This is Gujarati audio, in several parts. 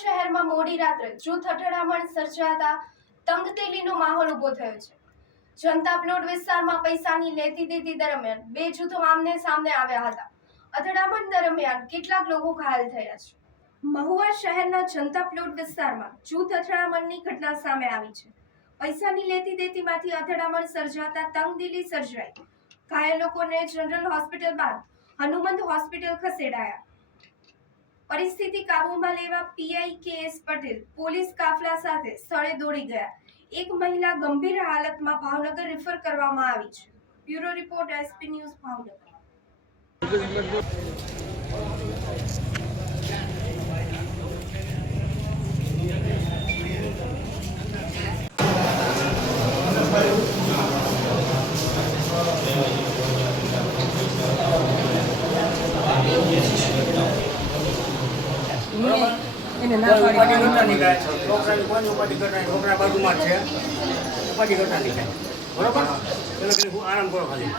શહેરમાં મોડી રાત્રે જૂથ અથડામણ સર્જાતા તંગતેલીનો માહોલ ઉભો થયો છે। જનતા પ્લોટ વિસ્તારમાં પૈસાની લેતી દેતી દરમિયાન બે જૂથો આમને સામને આવ્યા હતા। અથડામણ દરમિયાન કેટલાક લોકો ઘાયલ થયા છે। મહુવા શહેરના જનતા પ્લોટ વિસ્તારમાં જૂથ અથડામણની ઘટના સામે આવી છે। પૈસાની લેતી દેતીમાંથી અથડામણ સર્જાતા તંગદિલી સર્જાઈ। ઘાયલ લોકોને જનરલ હોસ્પિટલ બાદ હનુમંત હોસ્પિટલ ખસેડાયા। પરિસ્થિતિ કાબૂમાં લેવા પીઆઈ કે.એસ. પટેલ પોલીસ કાફલા સાથે સ્થળે દોડી ગયા। એક મહિલા ગંભીર હાલતમાં ભાવનગર રેફર કરવામાં આવી છે। Bureau report SP news Bhavnagar. આરામ કરો ખાલી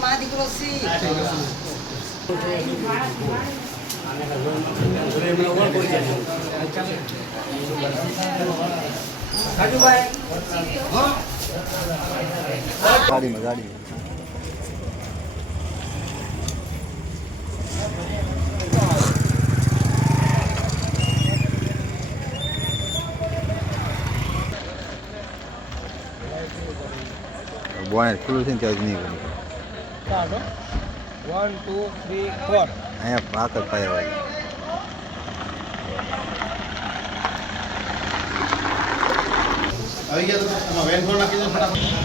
માં દીકરો સી ગાડી બોય ખુલ્લું છે ને ત્યાં જ નહીં બની 1 2 3 4 અહીંયા પાક જ પાયા વાળી આવી ગયા તો વેન ફોન નાખી દો ફટાફટ।